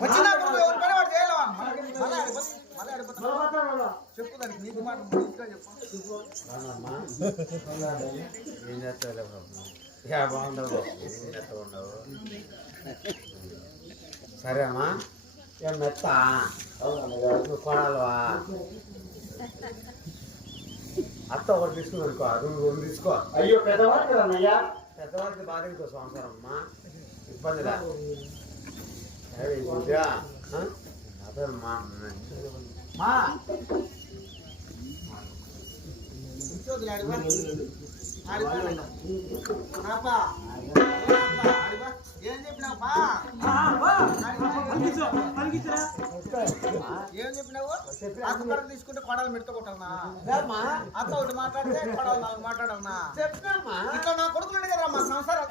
వచ్చిన ఎవరి పని వాడు చేయలేవా చెప్పు దానికి నీకు మాట చెప్పు ఏం చేస్తావు బాగుండవు సరే అమ్మా ఏం మెత్త కొనాలవా అత్త ఒకటి తీసుకుని అనుకో రెండు తీసుకో. అయ్యో పెద్దవాడు కదన్నయ్యా, పెద్దవారికి బాధ ఇంకో సంవత్సరం అమ్మా ఇబ్బందిరా అదే ఏం చెప్పినావు ఏం చెప్పినావు అక్కడ తీసుకుంటే కొడాలి మెడత కొట్టాలనా అత్త ఒకటి మాట్లాడితే కొడాలి నాలుగు మాట్లాడాలనా చెప్పినామా ఇట్లా నా కొడుకున్నాడు కదా మా సంసారం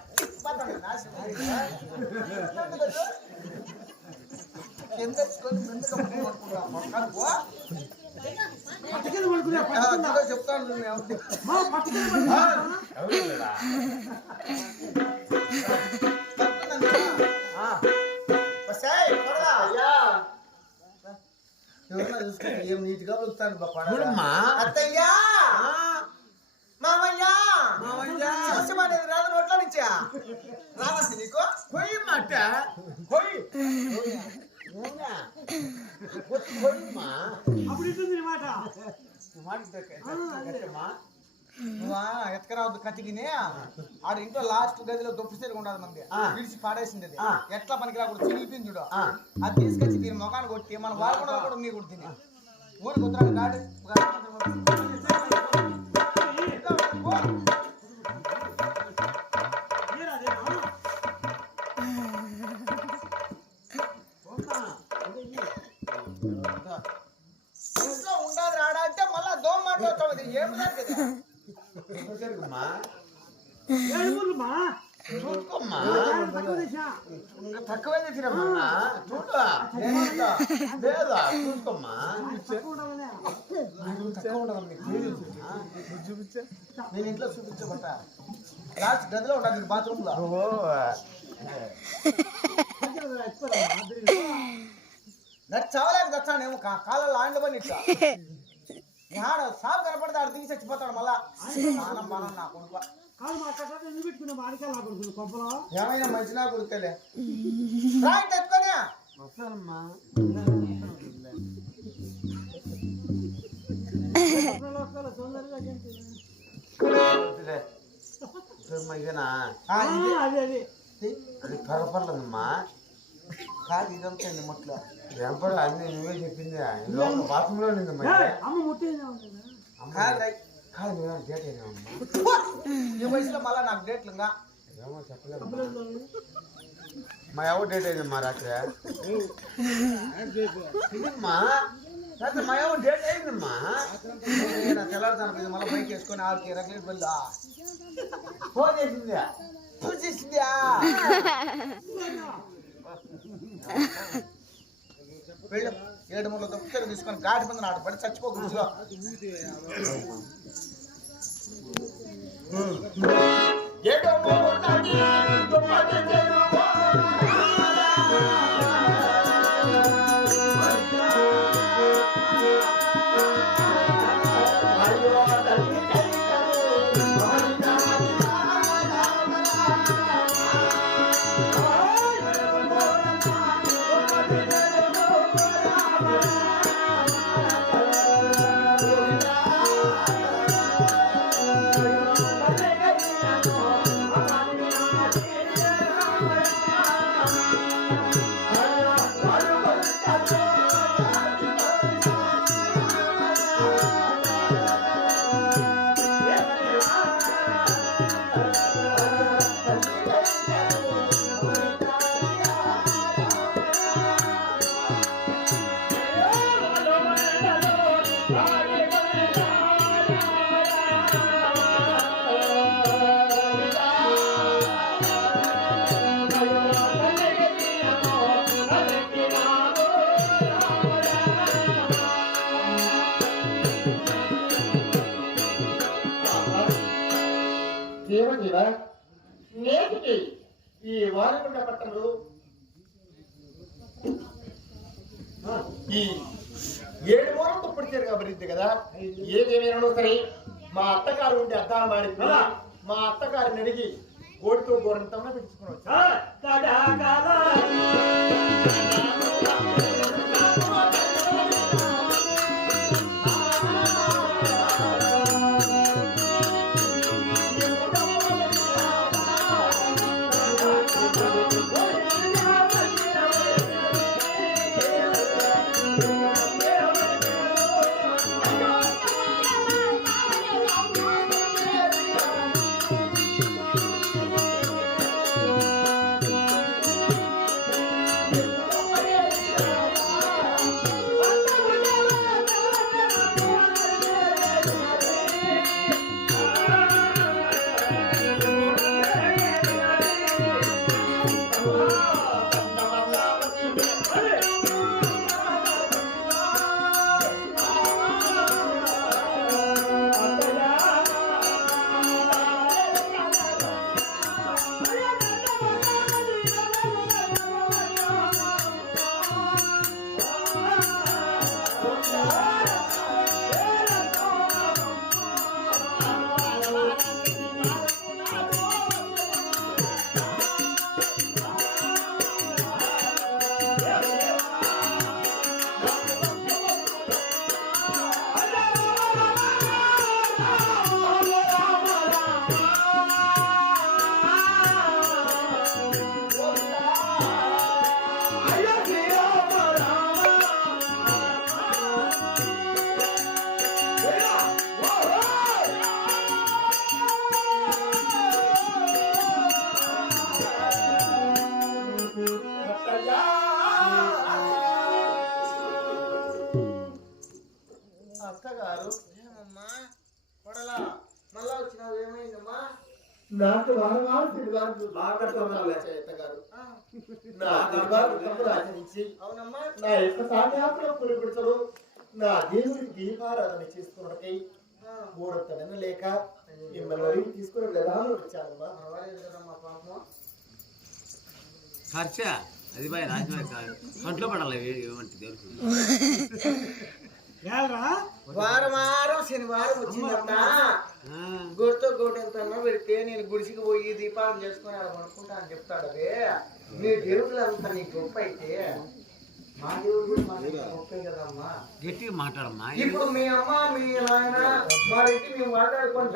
కింద చెప్తాను ఏం నీట్గా వస్తాను అత్తయ్యా మామయ్యా మామయ్య రాదు నోట్ల నుంచా రావాల్సి నీకు పొయ్యి మాట పోయి ఎత్తుకరావద్దు కతికినే ఆడ ఇంట్లో లాస్ట్ గదిలో దొప్పిసేరు ఉండదు మంది విడిచి పాడేసింది ఎట్లా పనికి రాకూడదు చిరిగిపోయింది చూడు అది తీసుకొచ్చి దీని మొఖాన్ని కొట్టి మన వాడుకున్న కూడా నీ కూడా తిని ఊరికి ఉత్తరాలు గాడి ఇంట్లో ఉండదు రాడా అంటే మళ్ళా దోమ మాట్లాడుతుంది ఏం లేదు తక్కువే తెచ్చినమ్మా చూడరా లేదా చూసుకోమ్మా నేను ఇంట్లో చూపించబట్ట లాస్ట్ గదిలో ఉండాలి బాత్రూమ్ లో చవలేక తెచ్చానేమో కాళ్ళలో ఆండ్ల పని ఇట్లా ఆడ సాగు కనపడితే ఆడ దిగి చచ్చిపోతాడు మళ్ళా మానం మానం నా కొడుకు ఏమైనా మంచి నా కొడుకలే రైట్ ఎత్తుకోనే వస్తానమ్మా ఇదేనా అది పరపర్లేదమ్మా కాదు ఇదంతా మొట్ల వెంపడు అన్ని నువ్వే చెప్పింది బాత్రూంలో నిందమ్మా కాదు డేట్ అయినా ఈ వయసులో మళ్ళా నాకు డేట్లు ఇంకా ఏమో చెప్పలేదు మా ఎవరు డేట్ అయిందమ్మా రాత్రి ఇదమ్మా రాత్రి మా ఎవరు డేట్ అయిందమ్మా తెల్లారుతాను మళ్ళీ బైక్ వేసుకొని ఆడికి రెగ్యులేట్ వెళ్ళా ఫోన్ చేసిందా చూసేసిందా వెళ్ళు 7 మూల దొక్కలు తీసుకొని గాడి మంది నాటు పడి చచ్చిపోకుండా దేవదేవ నేటికి ఈ వారికొండ పట్టణంలో ఈ 7 మూలతో పుడిచారు కాబట్టి కదా ఏదేమైనా సరే మా అత్తగారు ఉండే అద్దాలు మాడింది మా అత్తగారిని అడిగి గోడితో గోరంతంగా పెంచుకుని అత్తగారు ఏమమ్మా కొడలా మళ్ళా వచ్చినావు ఏమైందమ్మా? నాకు వారవారం తిరుగారు అత్తగారు నా తిరుగారు తప్పులు ఆచరించి అవునమ్మా నా యొక్క సామ్యాత్మ పురిపిడుచలు నా దేవుడికి దీపారాధన చేసుకున్నకై మూడొత్తడన లేక మిమ్మల్ని అడిగి తీసుకుని విధానం వచ్చానమ్మా. పర్వాలేదు కదమ్మా పాపం. ఖర్చ అది బాయ్ రాజమాయ కంట్లో పడాలి ఏమంటే దేవుడు వారం వారం శనివారం వచ్చిందమ్మా గుడితో గోడు ఎంత పెడితే నేను గుడిసికి పోయి దీపాలను చేసుకుని అలా అనుకుంటా అని చెప్తాడు అదే మీ దేవుళ్ళంతా నీ గొప్ప అయితే మా దేవుడు కూడా మాకు గొప్పే కదమ్మా. గట్టిగా మాట్లాడమ్మా. ఇప్పుడు మీ అమ్మ మీ నాయన మా ఇంటి మేము మాట్లాడుకుంటాం.